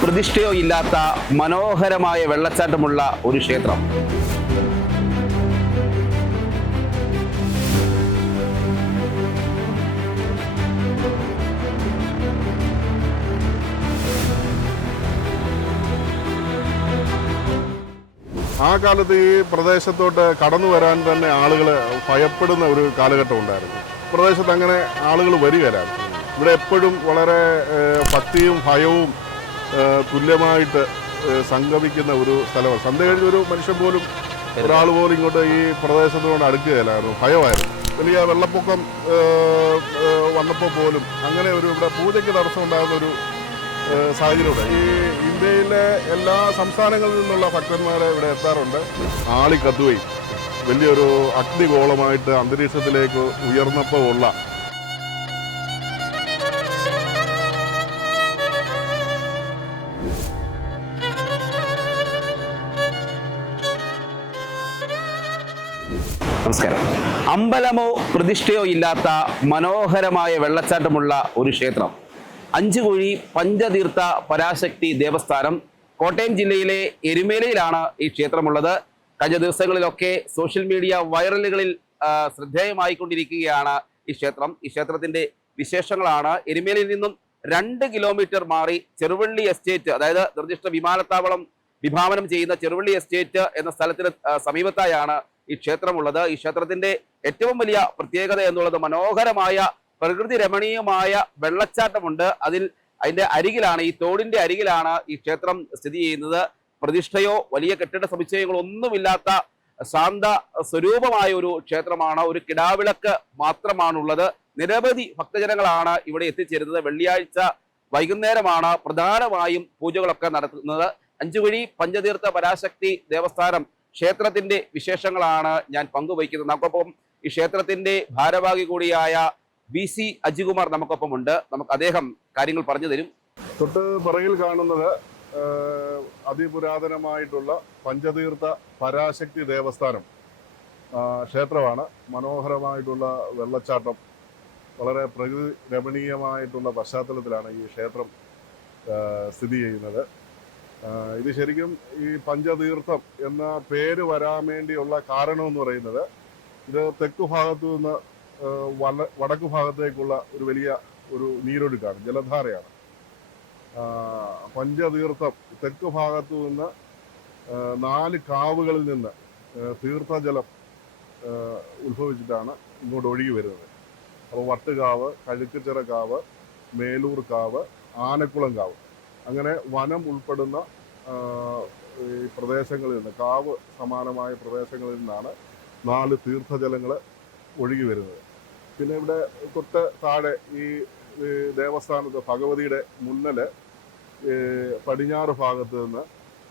പ്രതിഷ്ഠയോ ഇല്ലാത്ത മനോഹരമായ വെള്ളച്ചാട്ടമുള്ള ഒരു ക്ഷേത്രം. ആ കാലത്ത് ഈ പ്രദേശത്തോട്ട് കടന്നു വരാൻ തന്നെ ആളുകൾ ഭയപ്പെടുന്ന ഒരു കാലഘട്ടം ഉണ്ടായിരുന്നു. പ്രദേശത്ത് അങ്ങനെ ആളുകൾ വരികയിലാണ് ഇവിടെ എപ്പോഴും വളരെ ഭക്തിയും ഭയവും തുല്യമായിട്ട് സംഗമിക്കുന്ന ഒരു സ്ഥലമാണ്. സന്ധ്യ കഴിഞ്ഞ ഒരു മനുഷ്യൻ പോലും ഒരാൾ പോലും ഇങ്ങോട്ട് ഈ പ്രദേശത്തിനോട് അടുക്കുകയില്ലായിരുന്നു ഭയമായിരുന്നു. വലിയ വെള്ളപ്പൊക്കം വന്നപ്പോൾ പോലും അങ്ങനെ ഒരു ഇവിടെ പൂജയ്ക്ക് തടസ്സം ഉണ്ടാകുന്ന ഒരു സാഹചര്യമുണ്ട്. ഈ ഇന്ത്യയിലെ എല്ലാ സംസ്ഥാനങ്ങളിൽ നിന്നുള്ള ഭക്തന്മാർ ഇവിടെ എത്താറുണ്ട്. ആളി വലിയൊരു അഗ്നിഗോളമായിട്ട് അന്തരീക്ഷത്തിലേക്ക് ഉയർന്നപ്പോൾ ഉള്ള നമസ്കാരം. അമ്പലമോ പ്രതിഷ്ഠയോ ഇല്ലാത്ത മനോഹരമായ വെള്ളച്ചാട്ടമുള്ള ഒരു ക്ഷേത്രം. അഞ്ചുകുഴി പഞ്ചതീർത്ഥ പരാശക്തി ദേവസ്ഥാനം കോട്ടയം ജില്ലയിലെ എരുമേലയിലാണ് ഈ ക്ഷേത്രമുള്ളത്. കഴിഞ്ഞ ദിവസങ്ങളിലൊക്കെ സോഷ്യൽ മീഡിയ വൈറലുകളിൽ ശ്രദ്ധേയമായിക്കൊണ്ടിരിക്കുകയാണ് ഈ ക്ഷേത്രം. ഈ ക്ഷേത്രത്തിന്റെ വിശേഷങ്ങളാണ്. എരുമേലയിൽ നിന്നും രണ്ട് കിലോമീറ്റർ മാറി ചെറുവള്ളി എസ്റ്റേറ്റ് അതായത് നിർദ്ദിഷ്ട വിമാനത്താവളം വിഭാവനം ചെയ്യുന്ന ചെറുവള്ളി എസ്റ്റേറ്റ് എന്ന സ്ഥലത്തിന് സമീപത്തായാണ് ഈ ക്ഷേത്രമുള്ളത്. ഈ ക്ഷേത്രത്തിന്റെ ഏറ്റവും വലിയ പ്രത്യേകത എന്നുള്ളത് മനോഹരമായ പ്രകൃതി രമണീയമായ വെള്ളച്ചാട്ടമുണ്ട്. അതിൽ അതിന്റെ അരികിലാണ് ഈ തോടിന്റെ അരികിലാണ് ഈ ക്ഷേത്രം സ്ഥിതി ചെയ്യുന്നത്. പ്രതിഷ്ഠയോ വലിയ കെട്ടിട സമുച്ചയങ്ങളോ ഒന്നുമില്ലാത്ത ശാന്ത സ്വരൂപമായ ഒരു ക്ഷേത്രമാണ്. ഒരു കിടാവിളക്ക് മാത്രമാണുള്ളത്. നിരവധി ഭക്തജനങ്ങളാണ് ഇവിടെ എത്തിച്ചേരുന്നത്. വെള്ളിയാഴ്ച വൈകുന്നേരമാണ് പ്രധാനമായും പൂജകളൊക്കെ നടത്തുന്നത്. അഞ്ചുവഴി പഞ്ചതീർത്ഥ പരാശക്തി ദേവസ്ഥാനം ക്ഷേത്രത്തിന്റെ വിശേഷങ്ങളാണ് ഞാൻ പങ്കുവയ്ക്കുന്നത്. നമുക്കൊപ്പം ഈ ക്ഷേത്രത്തിന്റെ ഭാരവാഹി കൂടിയായ വി സി അജികുമാർ നമുക്കൊപ്പം ഉണ്ട്. നമുക്ക് അദ്ദേഹം കാര്യങ്ങൾ പറഞ്ഞു തരും. തൊട്ട് പുറകിൽ കാണുന്നത് അതിപുരാതനമായിട്ടുള്ള പഞ്ചതീർത്ഥ പരാശക്തി ദേവസ്ഥാനം ക്ഷേത്രമാണ്. മനോഹരമായിട്ടുള്ള വെള്ളച്ചാട്ടം വളരെ പ്രകൃതി രമണീയമായിട്ടുള്ള പശ്ചാത്തലത്തിലാണ് ഈ ക്ഷേത്രം സ്ഥിതി ചെയ്യുന്നത്. ഇത് ശരിക്കും ഈ പഞ്ചതീർത്ഥം എന്ന പേര് വരാൻ വേണ്ടിയുള്ള കാരണം എന്ന് പറയുന്നത് ഇത് തെക്കു ഭാഗത്തു നിന്ന് വടക്കു ഭാഗത്തേക്കുള്ള ഒരു വലിയ ഒരു നീരൊഴുക്കാണ് ജലധാരയാണ്. പഞ്ചതീർത്ഥം തെക്ക് ഭാഗത്തു നിന്ന് നാല് കാവുകളിൽ നിന്ന് തീർത്ഥജലം ഉത്ഭവിച്ചിട്ടാണ് ഇങ്ങോട്ട് ഒഴുകി വരുന്നത്. അപ്പോൾ വട്ടുകാവ് കഴുക്കുച്ചിറ കാവ് മേലൂർ കാവ് ആനക്കുളം കാവ്. അങ്ങനെ വനം ഉൾപ്പെടുന്ന ഈ പ്രദേശങ്ങളിൽ നിന്ന് കാവ് സമാനമായ പ്രദേശങ്ങളിൽ നിന്നാണ് നാല് തീർത്ഥജലങ്ങൾ ഒഴുകി വരുന്നത്. പിന്നെ ഇവിടെ തൊട്ട് താഴെ ഈ ദേവസ്ഥാനത്ത് ഭഗവതിയുടെ മുന്നൽ പടിഞ്ഞാറ് ഭാഗത്ത് നിന്ന്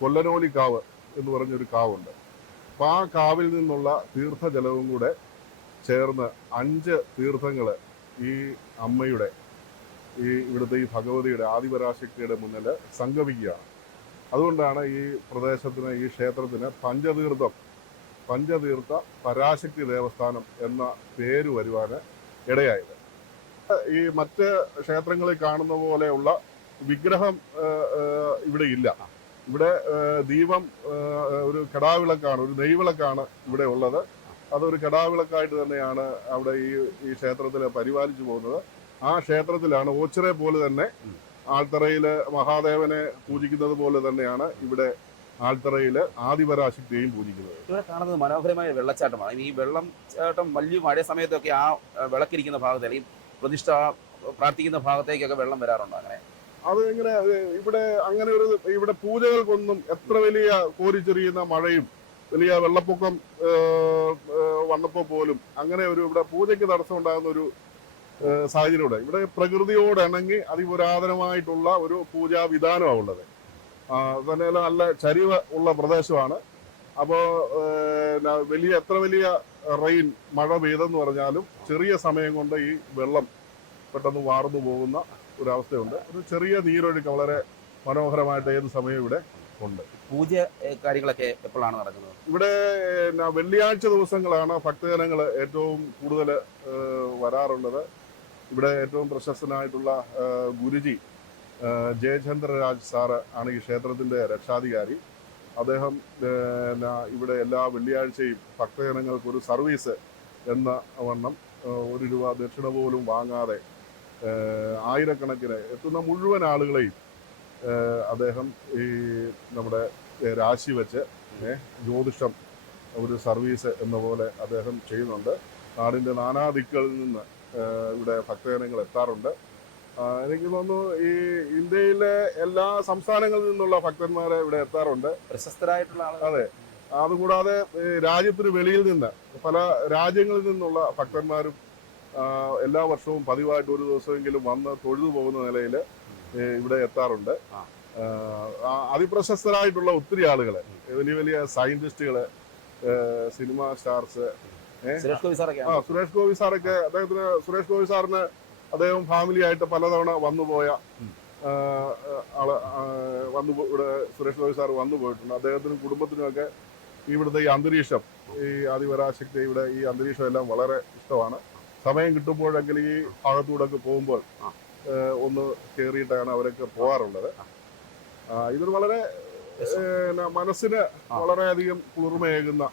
കൊല്ലനോലി കാവ് എന്ന് പറഞ്ഞൊരു കാവുണ്ട്. അപ്പം ആ കാവിൽ നിന്നുള്ള തീർത്ഥജലവും കൂടെ ചേർന്ന് അഞ്ച് തീർത്ഥങ്ങൾ ഈ അമ്മയുടെ ഈ ഇവിടുത്തെ ഈ ഭഗവതിയുടെ ആദിപരാശക്തിയുടെ മുന്നിൽ സംഗമിക്കുകയാണ്. അതുകൊണ്ടാണ് ഈ പ്രദേശത്തിന് ഈ ക്ഷേത്രത്തിന് പഞ്ചതീർത്ഥം പഞ്ചതീർത്ഥ പരാശക്തി ദേവസ്ഥാനം എന്ന പേര് വരുവാൻ ഇടയായത്. ഈ മറ്റ് ക്ഷേത്രങ്ങളിൽ കാണുന്ന പോലെയുള്ള വിഗ്രഹം ഇവിടെ ഇല്ല. ഇവിടെ ദീപം ഒരു കടാവിളക്കാണ് ഒരു നെയ്വിളക്കാണ് ഇവിടെ ഉള്ളത്. അതൊരു കടാവിളക്കായിട്ട് തന്നെയാണ് അവിടെ ഈ ഈ ക്ഷേത്രത്തിൽ പരിപാലിച്ചു പോകുന്നത്. ആ ക്ഷേത്രത്തിലാണ് ഓച്ചിറെ പോലെ തന്നെ ആൽത്തറയിൽ മഹാദേവനെ പൂജിക്കുന്നത് പോലെ തന്നെയാണ് ഇവിടെ ആൾത്തറയിൽ ആദിപരാശക്തിയെയും പൂജിക്കുന്നത്. ഇവിടെ കാണുന്നത് മനോഹരമായ വെള്ളച്ചാട്ടമാണ്. ഈ വെള്ളം ചാട്ടം വലിയ മഴ സമയത്തൊക്കെ ആ വിളക്കിരിക്കുന്ന ഭാഗത്ത് അല്ലെങ്കിൽ പ്രതിഷ്ഠ പ്രാർത്ഥിക്കുന്ന ഭാഗത്തേക്കൊക്കെ വെള്ളം വരാറുണ്ട് അങ്ങനെ? അത് ഇങ്ങനെ ഇവിടെ അങ്ങനെ ഒരു ഇവിടെ പൂജകൾക്കൊന്നും എത്ര വലിയ കോരിച്ചെറിയുന്ന മഴയും വലിയ വെള്ളപ്പൊക്കം വന്നപ്പോൾ പോലും അങ്ങനെ ഒരു ഇവിടെ പൂജയ്ക്ക് തടസ്സം ഉണ്ടാകുന്ന ഒരു ഏഹ്, സാഹചര്യം ഇവിടെ പ്രകൃതിയോട് ഇണങ്ങി അതിപുരാതനമായിട്ടുള്ള ഒരു പൂജാ വിധാനമാണ് ഉള്ളത്. തന്നെ തന്നെയല്ല നല്ല ചരിവ് ഉള്ള പ്രദേശമാണ്. അപ്പോൾ വലിയ എത്ര വലിയ റെയിൻ മഴ പെയ്തെന്ന് പറഞ്ഞാലും ചെറിയ സമയം കൊണ്ട് ഈ വെള്ളം പെട്ടെന്ന് വാർന്നു പോകുന്ന ഒരവസ്ഥയുണ്ട്. ഒരു ചെറിയ നീരൊഴുക്ക് വളരെ മനോഹരമായിട്ട് ഏത് സമയം ഇവിടെ ഉണ്ട്. പൂജ കാര്യങ്ങളൊക്കെ എപ്പോഴാണ് നടക്കുന്നത്? ഇവിടെ വെള്ളിയാഴ്ച ദിവസങ്ങളാണ് ഭക്തജനങ്ങൾ ഏറ്റവും കൂടുതൽ വരാറുള്ളത്. ഇവിടെ ഏറ്റവും പ്രശസ്തനായിട്ടുള്ള ഗുരുജി ജയചന്ദ്രരാജ് സാറ് ആണ് ഈ ക്ഷേത്രത്തിന്റെ രക്ഷാധികാരി. അദ്ദേഹം ഇവിടെ എല്ലാ വെള്ളിയാഴ്ചയും ഭക്തജനങ്ങൾക്ക് ഒരു സർവീസ് എന്ന വണ്ണം ഒരു രൂപ ദക്ഷിണ പോലും വാങ്ങാതെ ആയിരക്കണക്കിന് എത്തുന്ന മുഴുവൻ ആളുകളെയും അദ്ദേഹം ഈ നമ്മുടെ രാശി വെച്ച് ജ്യോതിഷം ഒരു സർവീസ് എന്ന പോലെ അദ്ദേഹം ചെയ്യുന്നുണ്ട്. നാടിന്റെ നാനാദിക്കുകളിൽ നിന്ന് ആ, ഇവിടെ ഭക്തജനങ്ങൾ എത്താറുണ്ട്. എനിക്ക് തോന്നുന്നു ഈ ഇന്ത്യയിലെ എല്ലാ സംസ്ഥാനങ്ങളിൽ നിന്നുള്ള ഭക്തന്മാരെ ഇവിടെ എത്താറുണ്ട്. പ്രശസ്തരായിട്ടുള്ള ആളുകൾ. അതെ. അതുകൂടാതെ രാജ്യത്തിന് വെളിയിൽ നിന്ന് പല രാജ്യങ്ങളിൽ നിന്നുള്ള ഭക്തന്മാരും എല്ലാ വർഷവും പതിവായിട്ട് ഒരു ദിവസമെങ്കിലും വന്ന് തൊഴുതു പോകുന്ന നിലയിൽ ഇവിടെ എത്താറുണ്ട്. അതിപ്രശസ്തരായിട്ടുള്ള ഒത്തിരി ആളുകൾ വലിയ വലിയ സയന്റിസ്റ്റുകൾ സിനിമ സ്റ്റാർസ് സുരേഷ് ഗോപി സാറൊക്കെ ആ സുരേഷ് ഗോപി സാറൊക്കെ അദ്ദേഹത്തിന് സുരേഷ് ഗോപി സാറിന് അദ്ദേഹം ഫാമിലി ആയിട്ട് പലതവണ വന്നുപോയ. ആൾ വന്നു ഇവിടെ സുരേഷ് ഗോപി സാർ വന്നു പോയിട്ടുണ്ട്. അദ്ദേഹത്തിനും കുടുംബത്തിനുമൊക്കെ ഇവിടുത്തെ ഈ അന്തരീക്ഷം ഈ ആദിപരാശക്തി ഇവിടെ ഈ അന്തരീക്ഷം എല്ലാം വളരെ ഇഷ്ടമാണ്. സമയം കിട്ടുമ്പോഴെങ്കിൽ ഈ ഭാഗത്തൂടെ ഒക്കെ പോകുമ്പോൾ ഒന്ന് കയറിയിട്ടാണ് അവരൊക്കെ പോകാറുള്ളത്. ഇതൊരു വളരെ മനസ്സിന്. വളരെയധികം കുളിർമയേകുന്ന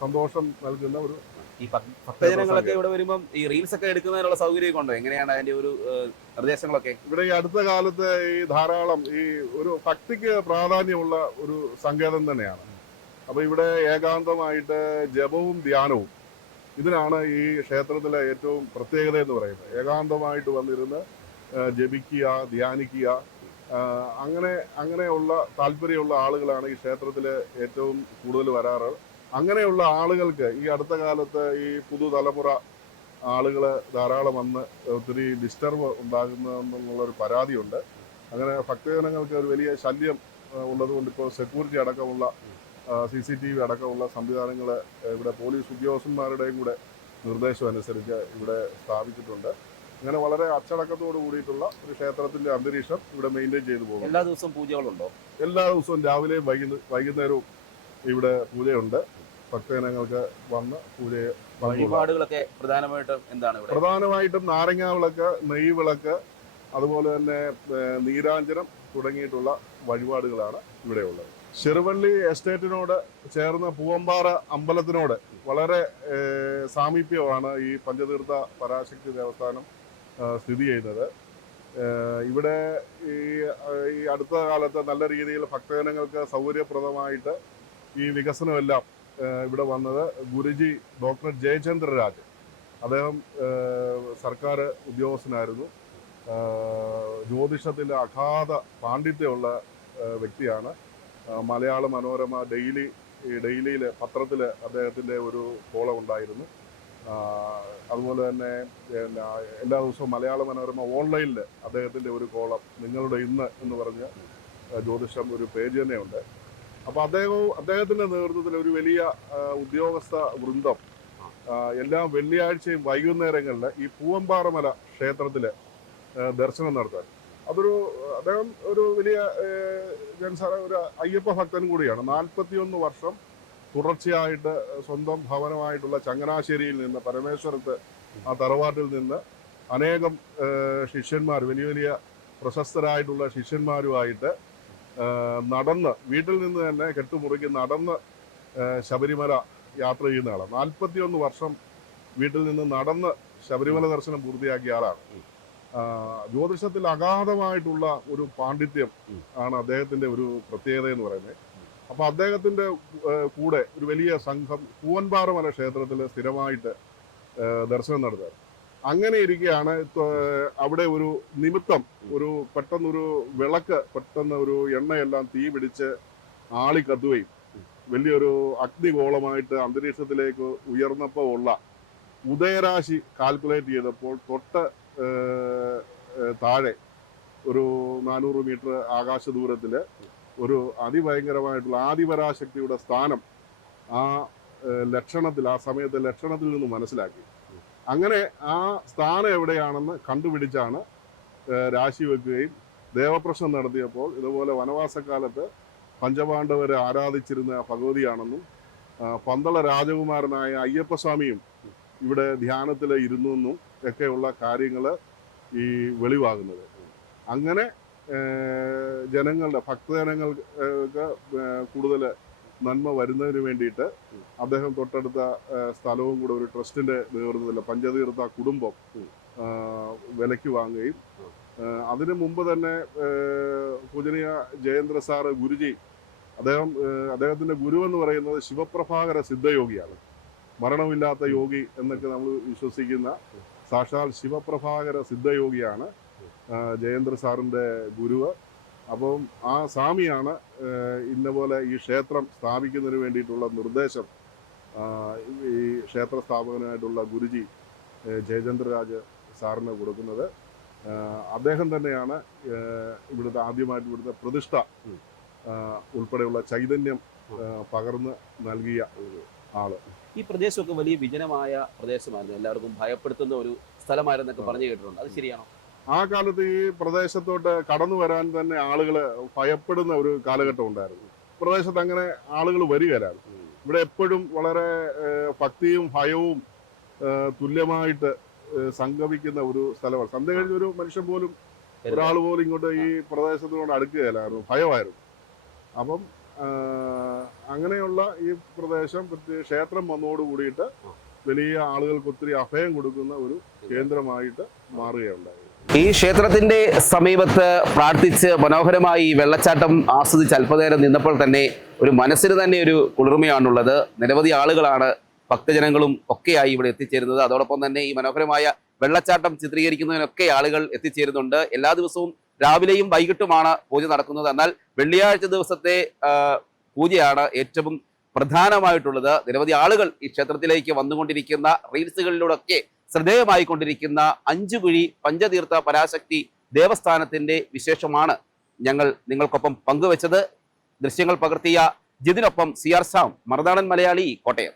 സന്തോഷം നൽകുന്ന ഒരു ഈ ഭക്- ഭക്തജനങ്ങളൊക്കെ ഇവിടെ വരുമ്പം ഈ റീൽസ് ഒക്കെ എടുക്കുന്നതിനുള്ള സൗകര്യമൊക്കെ ഉണ്ടോ? എങ്ങനെയാണ് അതിന്റെ ഒരു നിർദ്ദേശങ്ങളൊക്കെ? ഇവിടെ ഈ അടുത്ത കാലത്ത് ഈ ധാരാളം ഈ ഒരു ഭക്തിക്ക് പ്രാധാന്യമുള്ള ഒരു സങ്കേതം തന്നെയാണ്. അപ്പൊ ഇവിടെ ഏകാന്തമായിട്ട് ജപവും ധ്യാനവും ഇതിനാണ് ഈ ക്ഷേത്രത്തിലെ ഏറ്റവും പ്രത്യേകത എന്ന് പറയുന്നത്. ഏകാന്തമായിട്ട് വന്നിരുന്ന് ജപിക്കുക ധ്യാനിക്കുക അങ്ങനെ അങ്ങനെയുള്ള താല്പര്യമുള്ള ആളുകളാണ് ഈ ക്ഷേത്രത്തിൽ ഏറ്റവും കൂടുതൽ വരാറ്. അങ്ങനെയുള്ള ആളുകൾക്ക് ഈ അടുത്ത കാലത്ത് ഈ പുതുതലമുറ ആളുകൾ ധാരാളം വന്ന് ഒത്തിരി ഡിസ്റ്റർബ് ഉണ്ടാകുന്നുള്ള ഒരു പരാതിയുണ്ട്. അങ്ങനെ ഭക്തജനങ്ങൾക്ക് ഒരു വലിയ ശല്യം ഉള്ളതുകൊണ്ട് ഇപ്പോൾ സെക്യൂരിറ്റി അടക്കമുള്ള സി സി ടി വി അടക്കമുള്ള സംവിധാനങ്ങൾ ഇവിടെ പോലീസ് ഉദ്യോഗസ്ഥന്മാരുടെയും കൂടെ നിർദ്ദേശം അനുസരിച്ച് ഇവിടെ സ്ഥാപിച്ചിട്ടുണ്ട്. അങ്ങനെ വളരെ അച്ചടക്കത്തോട് കൂടിയിട്ടുള്ള ഒരു ക്ഷേത്രത്തിന്റെ അന്തരീക്ഷം ഇവിടെ മെയിന്റെയിൻ ചെയ്തു പോകും എല്ലാ ദിവസവും പൂജകളുണ്ടോ? എല്ലാ ദിവസവും രാവിലെയും വൈകുന്ന വൈകുന്നേരവും ഇവിടെ പൂജയുണ്ട്. ഭക്തജനങ്ങൾക്ക് വന്ന് പൂജയെ. വഴിപാടുകളൊക്കെ പ്രധാനമായിട്ടും എന്താണ് ഇവിടെ? പ്രധാനമായിട്ടും നാരങ്ങാ വിളക്ക് നെയ് വിളക്ക് അതുപോലെ തന്നെ നീരാഞ്ജനം തുടങ്ങിയിട്ടുള്ള വഴിപാടുകളാണ് ഇവിടെ ഉള്ളത്. ചെറുവള്ളി എസ്റ്റേറ്റിനോട് ചേർന്ന പൂവമ്പാറ അമ്പലത്തിനോട് വളരെ സാമീപ്യമാണ് ഈ പഞ്ചതീർത്ഥ പരാശക്തി ദേവസ്ഥാനം സ്ഥിതി ചെയ്യുന്നത്. ഇവിടെ ഈ ഈ അടുത്ത കാലത്ത് നല്ല രീതിയിൽ ഭക്തജനങ്ങൾക്ക് സൗകര്യപ്രദമായിട്ട് ഈ വികസനമെല്ലാം ഇവിടെ വന്നത് ഗുരുജി ഡോക്ടർ ജയചന്ദ്രരാജ്. അദ്ദേഹം സർക്കാർ ഉദ്യോഗസ്ഥനായിരുന്നു. ജ്യോതിഷത്തിന്റെ അഗാധ പാണ്ഡിത്യമുള്ള വ്യക്തിയാണ്. മലയാള മനോരമ ഡെയിലി ഡെയിലിയിൽ പത്രത്തിൽ അദ്ദേഹത്തിന്റെ ഒരു കോളം ഉണ്ടായിരുന്നു. അതുപോലെ തന്നെ എല്ലാ ദിവസവും മലയാള മനോരമ ഓൺലൈനിൽ അദ്ദേഹത്തിന്റെ ഒരു കോളം നിങ്ങളുടെ ഇന്ന് എന്ന് പറഞ്ഞ് ജ്യോതിഷം ഒരു പേജ് തന്നെയുണ്ട്. അപ്പോൾ അദ്ദേഹവും അദ്ദേഹത്തിന്റെ നേതൃത്വത്തിൽ ഒരു വലിയ ഉദ്യോഗസ്ഥ വൃന്ദം എല്ലാ വെള്ളിയാഴ്ചയും വൈകുന്നേരങ്ങളിൽ ഈ പൂവമ്പാറമല ക്ഷേത്രത്തിൽ ദർശനം നടത്താൻ. അതൊരു അദ്ദേഹം ഒരു വലിയ ഒരു അയ്യപ്പ ഭക്തൻ കൂടിയാണ്. നാൽപ്പത്തിയൊന്ന് വർഷം തുടർച്ചയായിട്ട് സ്വന്തം ഭവനമായിട്ടുള്ള ചങ്ങനാശ്ശേരിയിൽ നിന്ന് പരമേശ്വരത്ത് ആ തറവാട്ടിൽ നിന്ന് അനേകം ശിഷ്യന്മാർ വലിയ വലിയ പ്രശസ്തരായിട്ടുള്ള ശിഷ്യന്മാരുമായിട്ട് നടന്ന് വീട്ടിൽ നിന്ന് തന്നെ കെട്ടുമുറുക്കി നടന്ന് ശബരിമല യാത്ര ചെയ്യുന്ന ആളാണ് നാൽപ്പത്തിയൊന്ന് വർഷം വീട്ടിൽ നിന്ന് നടന്ന് ശബരിമല ദർശനം പൂർത്തിയാക്കിയ ആളാണ്. ജ്യോതിഷത്തിൽ അഗാധമായിട്ടുള്ള ഒരു പാണ്ഡിത്യം ആണ് അദ്ദേഹത്തിന്റെ ഒരു പ്രത്യേകത എന്ന് പറയുന്നത്. അപ്പൊ അദ്ദേഹത്തിന്റെ കൂടെ ഒരു വലിയ സംഘം പൂവൻപാറമല ക്ഷേത്രത്തിൽ സ്ഥിരമായിട്ട് ദർശനം നടത്താറ് അങ്ങനെ ഇരിക്കുകയാണ്. അവിടെ ഒരു നിമിത്തം ഒരു പെട്ടെന്നൊരു വിളക്ക് പെട്ടെന്ന് ഒരു എണ്ണയെല്ലാം തീ പിടിച്ച് ആളി കത്തുകയും വലിയൊരു അഗ്നിഗോളമായിട്ട് അന്തരീക്ഷത്തിലേക്ക് ഉയർന്നപ്പോൾ ഉള്ള ഉദയരാശി കാൽക്കുലേറ്റ് ചെയ്തപ്പോൾ തൊട്ട് താഴെ ഒരു നാനൂറ് മീറ്റർ ആകാശ ദൂരത്തിൽ ഒരു അതിഭയങ്കരമായിട്ടുള്ള ആദിപരാശക്തിയുടെ സ്ഥാനം ആ ലക്ഷണത്തിൽ ആ സമയത്തെ ലക്ഷണത്തിൽ നിന്ന് മനസ്സിലാക്കി. അങ്ങനെ ആ സ്ഥാനം എവിടെയാണെന്ന് കണ്ടുപിടിച്ചാണ് രാശി വെക്കുകയും ദേവപ്രശ്നം നടത്തിയപ്പോൾ ഇതുപോലെ വനവാസക്കാലത്ത് പഞ്ചപാണ്ഡവരെ ആരാധിച്ചിരുന്ന ഭഗവതിയാണെന്നും പന്തള രാജകുമാരനായ അയ്യപ്പസ്വാമിയും ഇവിടെ ധ്യാനത്തിൽ ഇരുന്നു എന്നും ഒക്കെയുള്ള കാര്യങ്ങൾ ഈ വെളിവാകുന്നത്. അങ്ങനെ ജനങ്ങളുടെ ഭക്തജനങ്ങൾക്ക് കൂടുതൽ നന്മ വരുന്നതിന് വേണ്ടിയിട്ട് അദ്ദേഹം തൊട്ടടുത്ത സ്ഥലവും കൂടെ ഒരു ട്രസ്റ്റിന്റെ നേതൃത്വത്തിൽ പഞ്ചതീർത്ഥ കുടുംബം വിലയ്ക്ക് വാങ്ങുകയും അതിനു മുമ്പ് തന്നെ പൂജനീയ ജയേന്ദ്ര സാറ് ഗുരുജി അദ്ദേഹം അദ്ദേഹത്തിന്റെ ഗുരു എന്ന് പറയുന്നത് ശിവപ്രഭാകര സിദ്ധയോഗിയാണ്. മരണമില്ലാത്ത യോഗി എന്നൊക്കെ നമ്മൾ വിശ്വസിക്കുന്ന സാക്ഷാൽ ശിവപ്രഭാകര സിദ്ധയോഗിയാണ് ജയേന്ദ്ര സാറിന്റെ ഗുരുവ്. അപ്പം ആ സ്വാമിയാണ് ഇന്ന പോലെ ഈ ക്ഷേത്രം സ്ഥാപിക്കുന്നതിന് വേണ്ടിയിട്ടുള്ള നിർദ്ദേശം. ഈ ക്ഷേത്ര സ്ഥാപകനായിട്ടുള്ള ഗുരുജി ജയചന്ദ്രരാജ് സാറിന് കൊടുക്കുന്നത്. അദ്ദേഹം തന്നെയാണ് ഇവിടുത്തെ ആദ്യമായിട്ട് ഇവിടുത്തെ പ്രതിഷ്ഠ ഉൾപ്പെടെയുള്ള ചൈതന്യം പകർന്ന് നൽകിയ ആൾ. ഈ പ്രദേശമൊക്കെ വലിയ വിജനമായ പ്രദേശമായിരുന്നു. എല്ലാവർക്കും ഭയപ്പെടുത്തുന്ന ഒരു സ്ഥലമായിരുന്നൊക്കെ പറഞ്ഞു കേട്ടിട്ടുണ്ട്. അത് ശരിയാണോ? ആ കാലത്ത് ഈ പ്രദേശത്തോട്ട് കടന്നു വരാൻ തന്നെ ആളുകൾ ഭയപ്പെടുന്ന ഒരു കാലഘട്ടം ഉണ്ടായിരുന്നു. പ്രദേശത്ത് അങ്ങനെ ആളുകൾ വരികയായിരുന്നു ഇവിടെ എപ്പോഴും വളരെ ഭക്തിയും ഭയവും തുല്യമായിട്ട് സംഗമിക്കുന്ന ഒരു സ്ഥലമാണ്. സന്ധ്യ കഴിഞ്ഞ ഒരു മനുഷ്യൻ പോലും ഒരാൾ പോലും ഇങ്ങോട്ട് ഈ പ്രദേശത്തിനോട് അടുക്കുകയില്ലായിരുന്നു. ഭയമായിരുന്നു. അപ്പം അങ്ങനെയുള്ള ഈ പ്രദേശം ക്ഷേത്രം വന്നോട് കൂടിയിട്ട് വലിയ ആളുകൾക്ക് ഒത്തിരി അഭയം കൊടുക്കുന്ന ഒരു കേന്ദ്രമായിട്ട് മാറുകയുണ്ടായി. ഈ ക്ഷേത്രത്തിന്റെ സമീപത്ത് പ്രാർത്ഥിച്ച് മനോഹരമായി വെള്ളച്ചാട്ടം ആസ്വദിച്ച് അല്പനേരം നിന്നപ്പോൾ തന്നെ ഒരു മനസ്സിന് തന്നെ ഒരു കുളിർമയാണുള്ളത്. നിരവധി ആളുകളാണ് ഭക്തജനങ്ങളും ഒക്കെയായി ഇവിടെ എത്തിച്ചേരുന്നത്. അതോടൊപ്പം തന്നെ ഈ മനോഹരമായ വെള്ളച്ചാട്ടം ചിത്രീകരിക്കുന്നതിനൊക്കെ ആളുകൾ എത്തിച്ചേരുന്നുണ്ട്. എല്ലാ ദിവസവും രാവിലെയും വൈകിട്ടുമാണ് പൂജ നടക്കുന്നത്. എന്നാൽ വെള്ളിയാഴ്ച ദിവസത്തെ പൂജയാണ് ഏറ്റവും പ്രധാനമായിട്ടുള്ളത്. നിരവധി ആളുകൾ ഈ ക്ഷേത്രത്തിലേക്ക് വന്നുകൊണ്ടിരിക്കുന്ന റീൽസുകളിലൂടെയൊക്കെ ശ്രദ്ധേയമായി കൊണ്ടിരിക്കുന്ന അഞ്ചുകുഴി പഞ്ചതീർത്ഥ പരാശക്തി ദേവസ്ഥാനത്തിന്റെ വിശേഷമാണ് ഞങ്ങൾ നിങ്ങൾക്കൊപ്പം പങ്കുവച്ചത്. ദൃശ്യങ്ങൾ പകർത്തിയ ജിതിനൊപ്പം C R Sam Marunadan Malayali Kottayam.